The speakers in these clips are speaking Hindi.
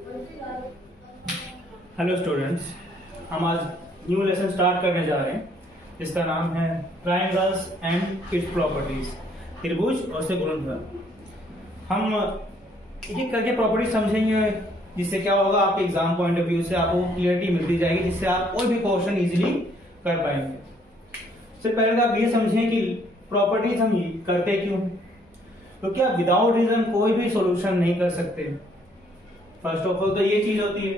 हेलो स्टूडेंट्स, हम आज न्यू लेसन स्टार्ट करने जा रहे हैं जिसका नाम है ट्रायंगल्स एंड इट्स प्रॉपर्टीज। त्रिभुज और उसके गुणनफल। हम एक एक करके प्रॉपर्टी समझेंगे जिससे क्या होगा, आपके एग्जाम पॉइंट ऑफ व्यू से आपको क्लियरिटी मिलती जाएगी, जिससे आप कोई भी क्वेश्चन इजीली कर पाएंगे। सबसे पहले आप ये समझें कि प्रॉपर्टीज हम करते क्यों, क्योंकि आप विदाउट रीजन कोई भी सॉल्यूशन नहीं कर सकते। फर्स्ट ऑफ ऑल तो ये चीज होती है,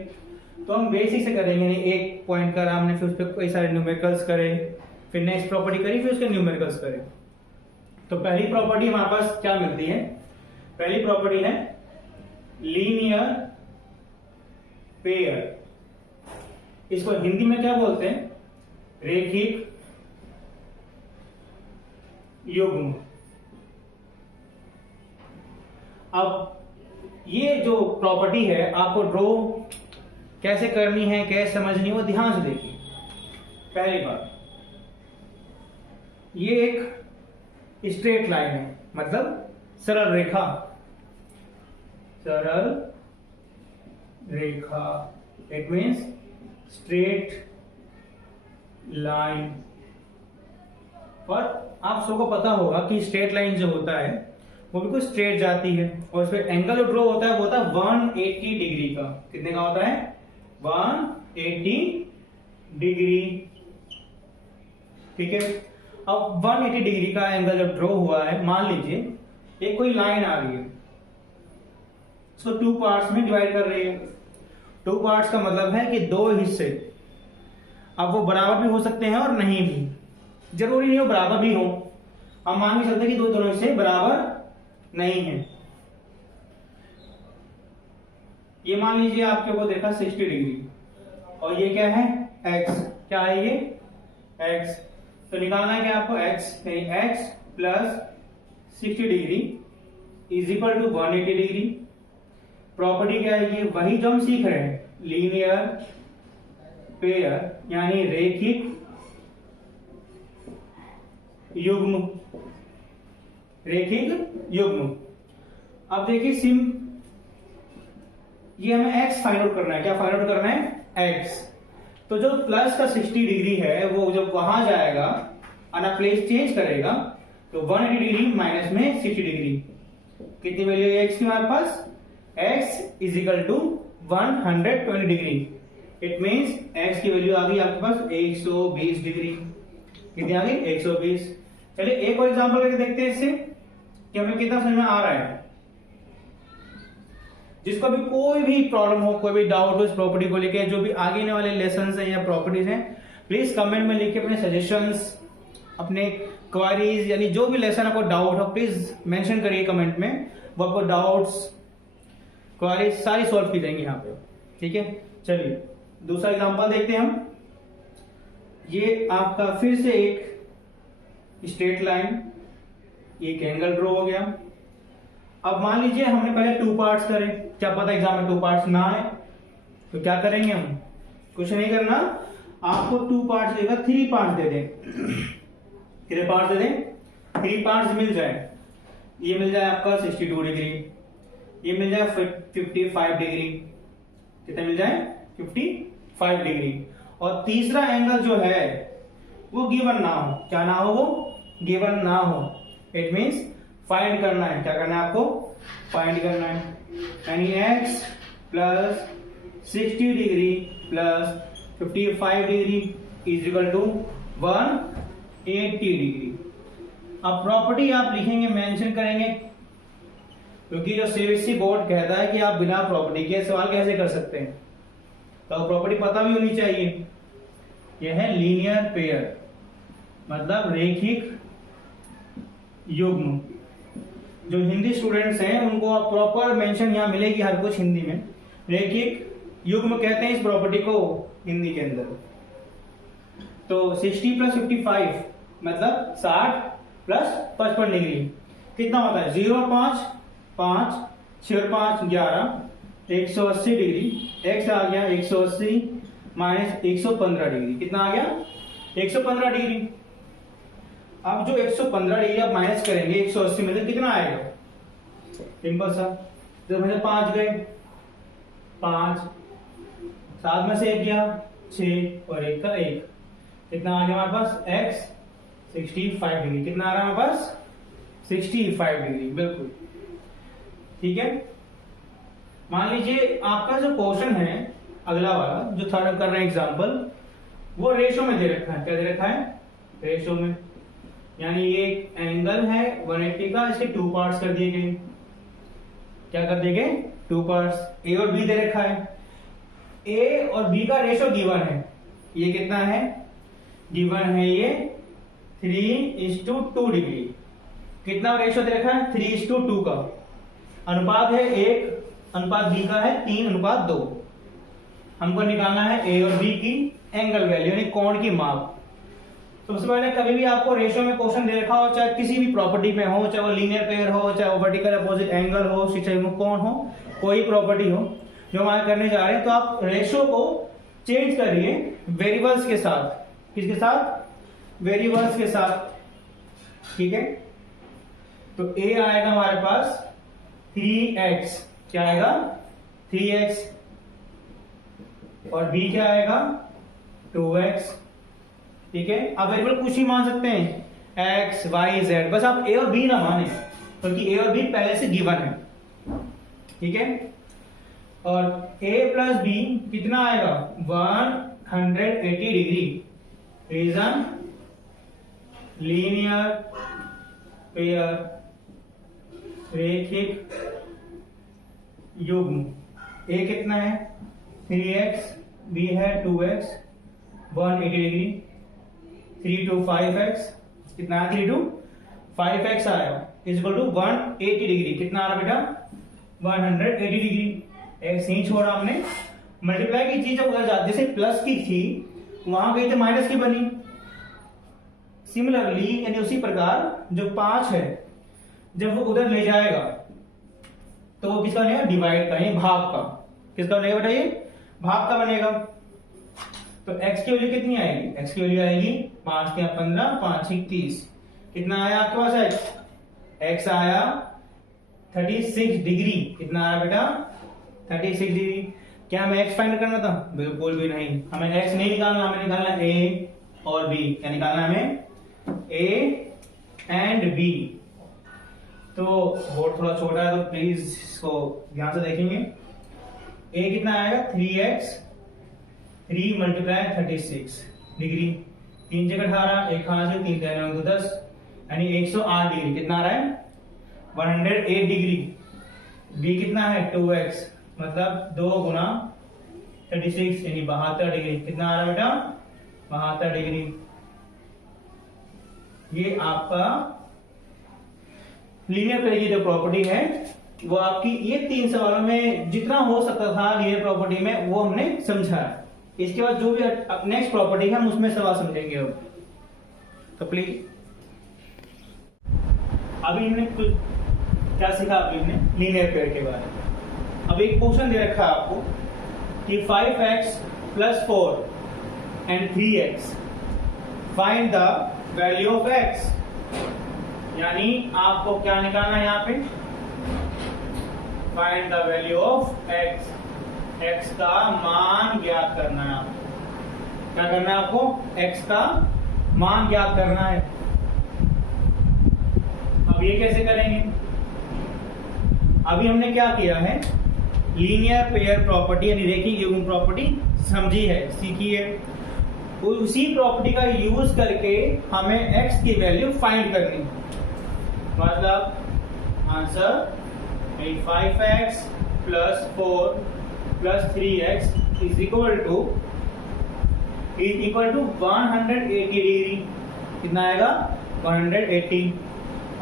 तो हम बेसिक से करेंगे। नहीं, एक पॉइंट करा हमने, फिर उस पर कई सारे न्यूमेरिकल्स करे, फिर नेक्स्ट प्रॉपर्टी करी, फिर उसके न्यूमेरिकल्स करे। तो पहली प्रॉपर्टी हमारे पास क्या मिलती है? पहली प्रॉपर्टी है लीनियर पेयर। इसको हिंदी में क्या बोलते हैं? रेखिक युग्म। अब ये जो प्रॉपर्टी है आपको ड्रॉ कैसे करनी है, कैसे समझनी है, वो ध्यान से देखिए। पहली बात, ये एक स्ट्रेट लाइन है, मतलब सरल रेखा। सरल रेखा इट मीन्स स्ट्रेट लाइन। और आप सबको पता होगा कि स्ट्रेट लाइन जो होता है वो बिल्कुल स्ट्रेट जाती है, और इसमें एंगल जो ड्रॉ होता है वो होता है 180 डिग्री का। कितने का होता है? 180 डिग्री। ठीक है। अब 180 डिग्री का एंगल जब ड्रॉ हुआ है, मान लीजिए एक कोई लाइन आ रही है, इसको टू पार्ट्स में डिवाइड कर रही है। टू पार्ट्स का मतलब है कि दो हिस्से। अब वो बराबर भी हो सकते हैं और नहीं भी, जरूरी नहीं हो बराबर भी हो। हम मान के चलते कि दोनों हिस्से बराबर नहीं है। ये मान लीजिए आपके को देखा 60 डिग्री, और ये क्या है? x। क्या है ये? x। तो निकालना है क्या आपको? x यानी x plus 60 degree is equal to 180 degree. Property क्या है? ये वही जो हम सीख रहे हैं, लीनियर पेयर यानी रेखिक युग्म। रेखिक युग्म। अब देखिए ये हमें x फाइंड आउट करना है। क्या फाइंड आउट करना है? x। तो जो प्लस का 60 डिग्री है वो जब वहां जाएगा और प्लेस चेंज करेगा तो 180 डिग्री माइनस में 60 डिग्री, कितनी वैल्यू है x की हमारे पास? x is equal to 120 degree. It means x की वैल्यू आ गई आपके पास 120 डिग्री। कितनी आ गई? 120। चलिए एक और एग्जांपल करके देखते हैं इससे कि हमें कितना समझ में आ रहा है। जिसको भी कोई भी प्रॉब्लम हो, कोई भी डाउट हो इस प्रॉपर्टी को लेके, जो भी आगे आने वाले लेसन्स हैं या प्रॉपर्टीज हैं, प्लीज कमेंट में लिख के अपने सजेशंस, अपने क्वारीज, यानी जो भी लेसन आपको डाउट हो प्लीज मेंशन करिए कमेंट में। वो आपको डाउट्स, क्वारीज सारी सॉल्व की जाएंगी यहाँ पे। ठीक है। चलिए दूसरा एग्जांपल देखते हैं हम। ये आपका फिर से एक स्ट्रेट लाइन, एक एंगल ड्रॉ हो गया। अब मान लीजिए हमने पहले टू पार्ट्स करे, क्या पता एग्जाम में टू पार्ट्स ना आए, तो क्या करेंगे हम? कुछ नहीं करना, आपको टू पार्ट्स देगा, थ्री पार्ट्स दे दें। कितने पार्ट्स दे दें? थ्री पार्ट्स मिल जाए। ये मिल जाए आपका 62 डिग्री, ये मिल जाए 55 डिग्री। कितने मिल जाए? 55 डिग्री। और तीसरा एंगल जो है वो गिवन ना हो। क्या ना हो? वो गिवन ना हो। इट मींस फाइंड करना है। क्या करना है आपको? फाइंड करना है। यानी x plus 60 degree plus 55 degree is equal to 180 degree. अब प्रॉपर्टी आप लिखेंगे, मेंशन करेंगे, क्योंकि जो सीबीएसई बोर्ड कहता है कि आप बिना प्रॉपर्टी के सवाल कैसे कर सकते हैं, तो प्रॉपर्टी पता भी होनी चाहिए। यह है लीनियर पेयर, मतलब रेखिक युग्म। जो हिंदी स्टूडेंट्स हैं उनको आप प्रॉपर मेंशन यहाँ मिलेगी हर कुछ हिंदी में। रेखिक युग्म कहते हैं इस प्रॉपर्टी को हिंदी के अंदर। तो 60 प्लस 55 मतलब 60 प्लस 55 डिग्री कितना होता है? 0 और 5, 5, 6 और 5 11, 180 डिग्री। x आ गया 180 माइनस 115 डिग्री। कितना आ गया? 115 डिग्री। अब जो 115 डिग्री आप माइनस करेंगे 180 में, तो कितना आएगा? सिंपल सा, तो मुझे 5 गए, 5, 7 में से 1 गया 6 और 1 का 1, कितना आ गया हमारे पास x 65 डिग्री। कितना आ रहा है हमारे पास 65 डिग्री, बिल्कुल ठीक है। मान लीजिए आपका जो क्वेश्चन है अगला वाला जो थर्ड कर रहे हैं एग्जांपल, वो रेशो में दे रखा है। क्या दे रखा है? रेशो में, यानी ये एंगल है 180 का, इसके 2 पार्ट्स कर दिए गए। क्या कर दिए गए? 2 पार्ट्स। ए और बी दे रखा है, ए और बी का रेशो गिवन है। ये कितना है? गिवन है ये 3:2 डिग्री। कितना रेशो दे रखा है? 3:2 का। अनुपात है 1, अनुपात बी का है 3:2। हमको निकालना है ए और बी की एंगल वैल्यू, यानी कोण की माप। तो सबसे पहले कभी भी आपको रेशियो में क्वेश्चन दे रखा हो, चाहे किसी भी प्रॉपर्टी में हो, चाहे वो लीनियर पेयर हो, चाहे वो वर्टिकल अपोजिट एंगल हो, चाहे वो कोण हो, कोई प्रॉपर्टी हो जो हम आगे करने जा रहे हैं, तो आप रेशियो को चेंज करिए वेरिएबल्स के साथ। किसके साथ? वेरिएबल्स के साथ, ठीक है। तो ए आएगा हमारे पास 3x, क्या आएगा? 3x, और b क्या आएगा? 2x, ठीक है। आप वेरिएबल कुछ ही मान सकते हैं, x, y, z, बस आप a और b ना माने, क्योंकि a और b पहले से गिवन है, ठीक है। और a प्लस b कितना आएगा? 180 डिग्री। रीजन लीनियर पेयर, रेखिक युग्म। a कितना है? 3x, b है 2x, 180 डिग्री। 3 to 5x, कितना है? 3 to 5x आया, इज इक्वल टू 180 डिग्री। कितना आ रहा बेटा? 180 डिग्री। एक्स नहीं छोड़ा हमने, मल्टीप्लाई की चीज जब उधर जाती, जैसे प्लस की थी वहां गई तो माइनस की बनी। सिमिलरली यानी उसी प्रकार जो 5 है जब वो उधर ले जाएगा तो वो किसका बनेगा? डिवाइड का, यानी भाग का। किसका बनेगा बेटा? ये भाग का बनेगा। तो x की वैल्यू कितनी आएगी? x की वैल्यू आएगी 5 या 15, 5 30। कितना आया आपके पास? x आया 36 डिग्री। कितना आया बेटा? 36 डिग्री। क्या हमें x फाइंड करना था? बिल्कुल भी नहीं, हमें x नहीं निकालना, हमें निकालना a और b। क्या निकालना हमें? a and b। तो बोर्ड थोड़ा छोटा है तो प्लीज इसको ध्यान से देखेंगे। a कितना आएगा? 3x, 3 multiply 36 degree. 3 जगह 18, 1 खाना से 3 9 तो 10, यानी 108 डिग्री। कितना आ रहा है? 108 डिग्री। b कितना है? 2x, मतलब 2 गुना 36 यानी 72 डिग्री। कितना आ रहा है बेटा? 72 डिग्री। ये आपका लीनियर पेयर की जो प्रॉपर्टी है वो आपकी ये 3 सवालों में जितना हो सकता था लीनियर प्रॉपर्टी में वो हमने समझा है। इसके बाद जो भी नेक्स्ट प्रॉपर्टी है हम उसमें सवाल समझेंगे। अब तो प्लीज अभी हमने कुछ क्या सीखा? अभी हमने लीनियर पेयर के बारे में। अब एक क्वेश्चन दे रखा है आपको कि 5x + 4 and 3x, find the value of x। यानी आपको क्या निकालना है यहाँ पे? Find the value of x, x का मान ज्ञात करना है आपको। क्या करना है आपको? x का मान ज्ञात करना है। अब ये कैसे करेंगे? अभी हमने क्या किया है? लीनियर पेयर प्रॉपर्टी यानी रेखीय युग्म प्रॉपर्टी समझी है, सीखी है। उसी प्रॉपर्टी का यूज करके हमें x की वैल्यू फाइंड करनी है। मतलब answer 5x + 4 + 3x is equal to 180 degree. कितना आएगा? 180।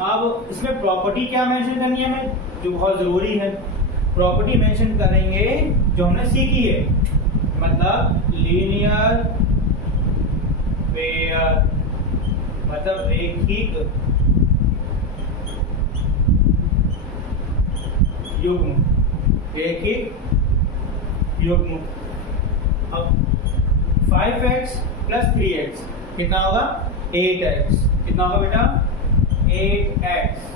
अब इसमें प्रॉपर्टी क्या मेंशन करनी है हमें, जो बहुत जरूरी है? प्रॉपर्टी मेंशन करेंगे जो हमने सीखी है, मतलब लीनियर पेयर, मतलब रेखिक युग्म, रेखिक युग्म। अब 5x + 3x कितना होगा? 8x। कितना होगा बेटा? 8x।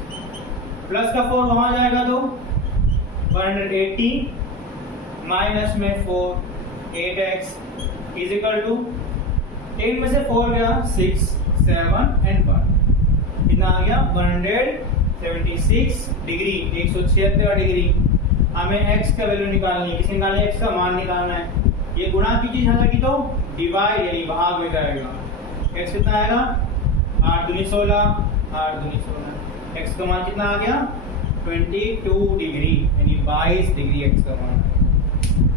प्लस का 4 वहां जाएगा तो 180 माइनस में 4, 8x इज इक्वल टू 8 में से 4 गया 6, 7 एंड 1, कितना आ गया 176 डिग्री, 176 डिग्री। हमें x का वैल्यू निकालनी है, किसे निकालना है, x का मान निकालना है। ये गुणा की चीज है कि तो डिवाइड यानी भाग में जाएगा। x कितना आएगा 8 दूनी 16, 8 दूनी 16, x का मान कितना आ गया 22 डिग्री यानी 22 डिग्री x का मान।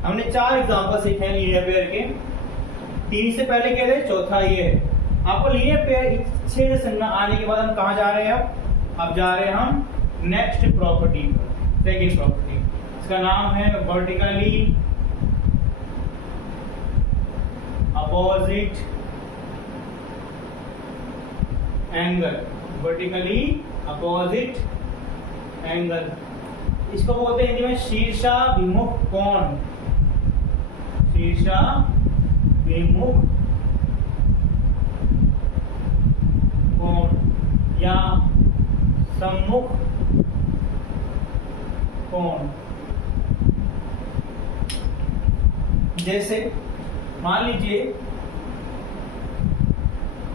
हमने 4 एग्जांपल सीखे हैं लीनियर पेयर के, 3 से पहले क्या थे, चौथा ये है। आपको लीनियर पेयर अच्छे से समझ आने के बाद हम कहाँ जा रहे हैं, अब जा रहे हैं हम नेक्स्ट प्रॉपर्टी पर, सेकंड प्रॉपर्टी, इसका नाम है vertically opposite angle. Vertically opposite angle, इसको बोलते हैं हिंदी में शीर्षाभिमुख कोण। शीर्षाभिमुख कोण या सम्मुख कोण। जैसे मान लीजिए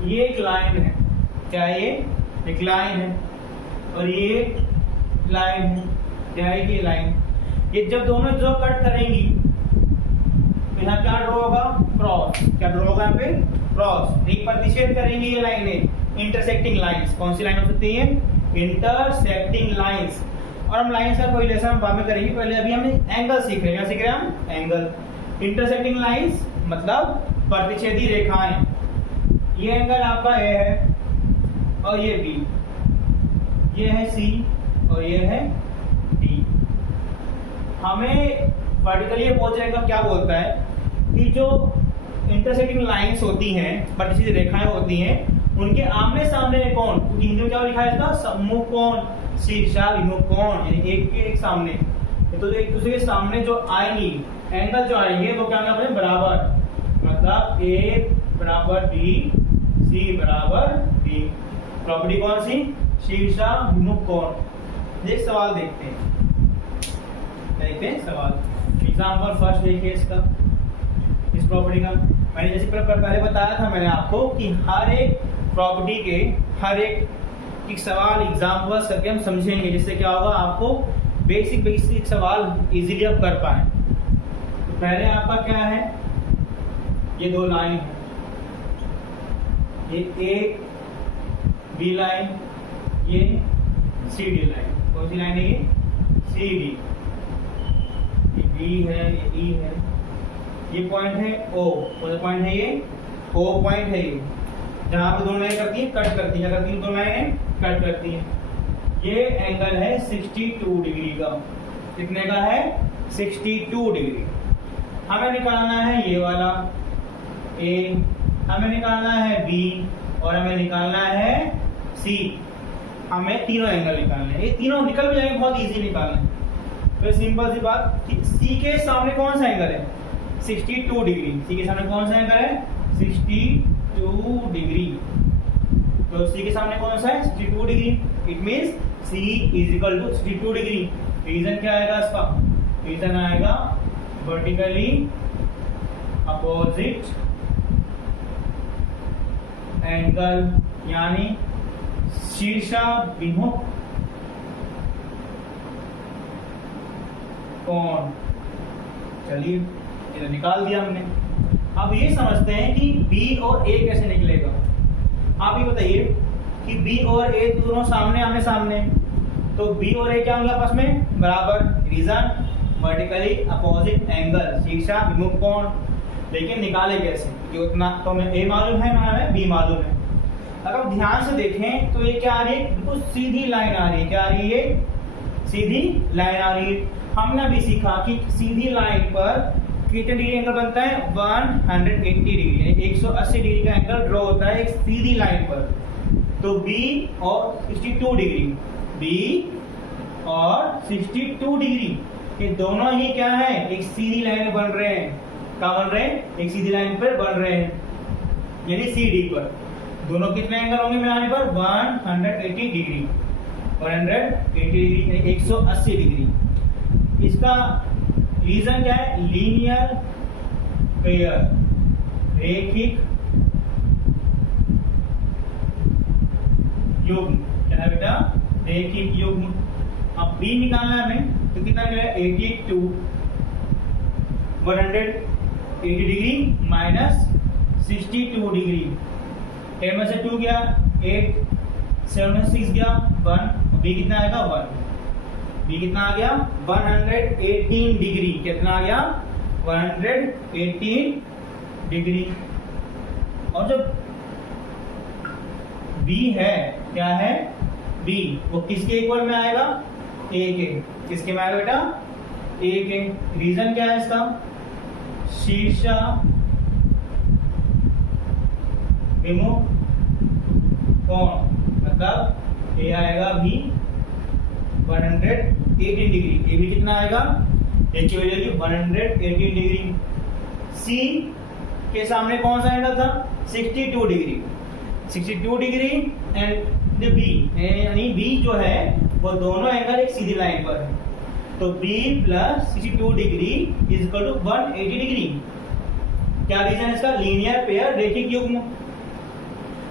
ये एक लाइन है, क्या ये एक लाइन है, और ये लाइन है, क्या है ये लाइन। ये जब दोनों जो कट करेंगी तो यहाँ क्या ड्रॉ होगा, क्रॉस। क्या ड्रॉ होगा यहाँ पे, क्रॉस। एक प्रतिच्छेद करेंगी ये लाइनें, इंटरसेक्टिंग लाइंस। कौन सी लाइन हो सकती है, इंटरसेक्टिंग लाइंस। और हम लाइंस का कोई लेसन बाद में करेंगे, पहले अभी हमने एंगल सीख रहे हैं। क्या सीख रहे हैं हम, एंगल। इंटरसेक्टिंग लाइंस मतलब प्रतिच्छेदी रेखाएं। ये एंगल आपका ए है और ये बी, ये है सी और ये है डी। हमें वर्टिकली अपोजिट एंगल क्या बोलता है कि जो इंटरसेक्टिंग लाइंस होती हैं, प्रतिच्छेदी रेखाएं होती हैं, उनके आमने सामने कोण, हिंदी में क्या लिखा है इसका, सम्मुख कोण, शीर्षाभिमुख कोण, यानी एक के एक सामने। तो एक दूसरे के सामने जो आएंगी एंगल जो आएंगे वो क्या होगा बराबर, मतलब ए बराबर बी, सी बराबर डी। प्रॉपर्टी कौन सी, शीर्षाभिमुख कोण। एक सवाल देखते हैं, सवाल। एग्जाम्पल फर्स्ट देखिए इसका, इस प्रॉपर्टी का। मैंने जैसे पहले बताया था मैंने आपको कि हर एक प्रॉपर्टी के हर एक सवाल एग्जाम्पल्स करके हम समझेंगे, जिससे क्या होगा आपको बेसिक सवाल इजीली आप कर पाए। तो पहले आपका क्या है, ये दो लाइन है, ये ए बी लाइन, ये सी डी लाइन। कौन सी लाइन है ये, सी डी। ये बी है, ये ई है, ये पॉइंट है ओ। कौन सा पॉइंट है ये, ओ पॉइंट है ये, जहां पे दोनों लाइन करती है कट करती है, करती है दोनों लाइनें कट करती है। ये एंगल है 62 डिग्री का। कितने का है, 62 डिग्री। हमें निकालना है ये वाला ए, हमें निकालना है बी और हमें निकालना है सी। हमें तीनों एंगल निकालने हैं, ये तीनों निकल भी जाएंगे, बहुत इजी निकालने। तो सिंपल सी बात कि सी के सामने कौन सा एंगल है, 62 डिग्री। सी के सामने कौन सा एंगल है, 62 डिग्री। तो सी के सामने कौन सा है, 62 degree. It means C is equal to 62 degree. Reason क्या आएगा इसका, रीजन आएगा वर्टिकली अपोजिट एंगल, यानी शीर्षाभिमुख कोण। चलिए ये निकाल दिया हमने। अब ये समझते हैं कि बी और ए कैसे निकलेगा। आप ये बताइए कि बी और ए दोनों सामने आमने सामने, तो बी और ए क्या होंगे आपस में, बराबर। रीजन वर्टिकली अपोजिट एंगल, शीर्षाभिमुख कोण। लेकिन निकाले कैसे, ये उतना तो हमें ए मालूम है, ना हमें बी मालूम है। अगर आप ध्यान से देखें तो ये क्या आ रही है, बिल्कुल सीधी लाइन आ रही है। क्या आ रही है, सीधी लाइन आ रही है। हमने अभी सीखा कि सीधी लाइन पर कितने डिग्री एंगल बनता है, 180 डिग्री, 180 डिग्री का एंगल ड्रॉ होता है एक सीधी लाइन पर। तो बी और 62 डिग्री, बी और 62 डिग्री, ये दोनों ही क्या है, एक सीधी लाइन बन रहे हैं। क्या बन रहे हैं, एक सीधी लाइन पर बन रहे हैं, यानी सी डी पर। दोनों कितने एंगल होंगे मिलाने पर, 180 डिग्री, 180 डिग्री, 180 डिग्री। इसका रीजन क्या है? लीनियर पेयर, रेखिक युग्म। क्या है बेटा? रेखिक युग्म। अब बी निकालना है हमें, तो कितना निकलेगा? 82 180 डिग्री माइनस 62 डिग्री। 10 में से 2 गया 8, 7 में 6 गया 1, बी कितना आएगा? 1। बी कितना आ गया? 118 डिग्री। कितना आ गया? 118 डिग्री। और जो बी है, क्या है? बी वो किसके इक्वल में आएगा? ए के। किसके में आएगा बेटा? ए के। रीजन क्या है इसका? शीर्ष विमुख कोण, मतलब ए आएगा भी 118 डिग्री। ए भी कितना आएगा? ए की वैल्यू 118 डिग्री। सी के सामने कौन सा एंगल था? 62 डिग्री। 62 डिग्री एंड बी, यानी बी जो है वो दोनों एंगल एक सीधी लाइन पर है, तो B plus 62 degree is equal to 180 degree. क्या रीजन है इसका? लीनियर पेयर, रेखिक युग्म।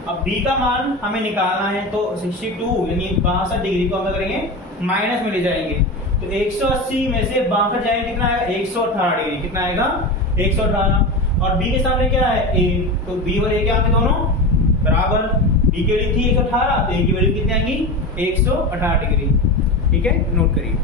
अब बी का मान हमें निकालना है, तो 62 यानी 62 डिग्री को हम करेंगे माइनस में ले जाएंगे, तो 180 में से 62 जाएंगे, कितना आएगा? 118 डिग्री। कितना आएगा? 118। और बी के सामने क्या है? ए, तो बी और ए क्या होंगे? दोनों बराबर। बी की वैल्यू थी 118, तो ए की वैल्यू कितनी आएगी? 118 डिग्री। ठीक है, नोट करिए।